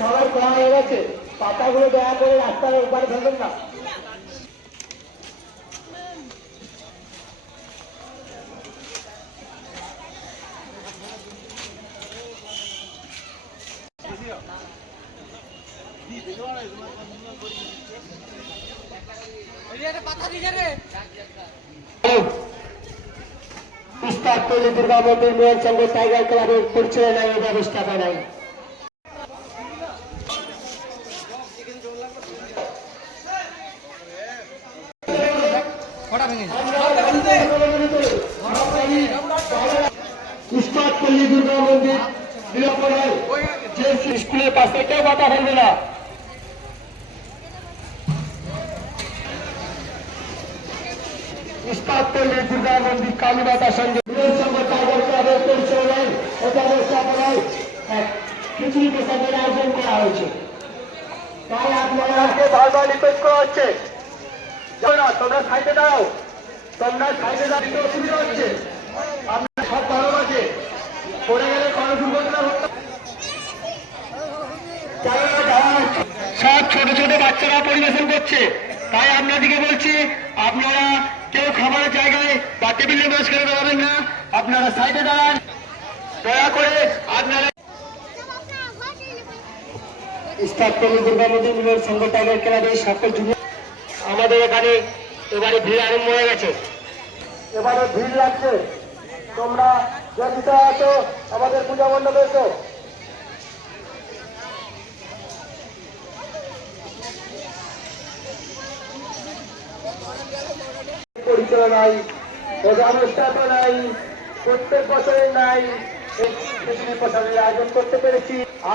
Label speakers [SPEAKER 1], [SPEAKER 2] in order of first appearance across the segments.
[SPEAKER 1] খাবার খাওয়া হয়ে গেছে। পাতাগুলো দয়া করে রাস্তার উপরে ফেলবেন না। মন্দির মেয়র সঙ্গে টাইগার ক্লাবের পরিচালনা ও ব্যবস্থাপনায় পুষ্পাকলি দুর্গা মন্দির নিরাপদায় যে স্কুলের পাশে কেউ বাধা ফেলবে না পুষ্পাকলি দুর্গা মন্দির কালীমাতা সঙ্গে মেয়র সঙ্গে টাইগার ক্লাবের পরিচালনায় ও ব্যবস্থাপনায় এক খিচুড়ি প্রসাদের আয়োজন করা হয়েছে তাই আপনাকে বারবার রিকোয়েস্ট করা হচ্ছে যাও না তোমরা সাইডে দাঁড়াও। তোমরা সাইডে দাঁড়িয়ে অসুবিধা হচ্ছে। আপনার সব ভালো আছে পড়ে গেলে কোনো দুর্ঘটনা সব ছোট ছোট বাচ্চারা পরিবেশন করছে। তাই আপনাদেরকে বলছি আপনারা কেউ খাবারের জায়গায় বা টেবিলে বস করে দাঁড়াবেন না। আপনারা সাইডে দাঁড়ান। দয়া করে আপনারা মন্দির মিলন সংঘ টাইগার ক্লাবের সকল যুব আমাদের এখানে এবারে ভিড় আরম্ভ হয়ে গেছে। এবারে ভিড় লাগছে। তোমরা যদি আছো, আমাদের পূজা মণ্ডপে এসো।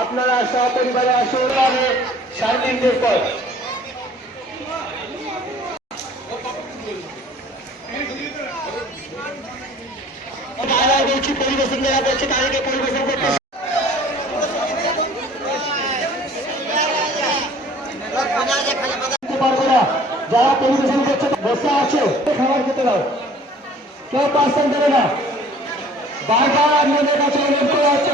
[SPEAKER 1] আপনারা সপরিবারে আসুন আমি সাড়ে পর বারবার বলছি পরিবেশন যারা করছে তাদেরকে পরিবেশন করতে যারা পরিবেশন করছে বসে আছে খাবার খেতে দাও কেউ পার্সেন্ট দেবে না। বারবার আপনাদের কাছে অনুরোধ করা হচ্ছে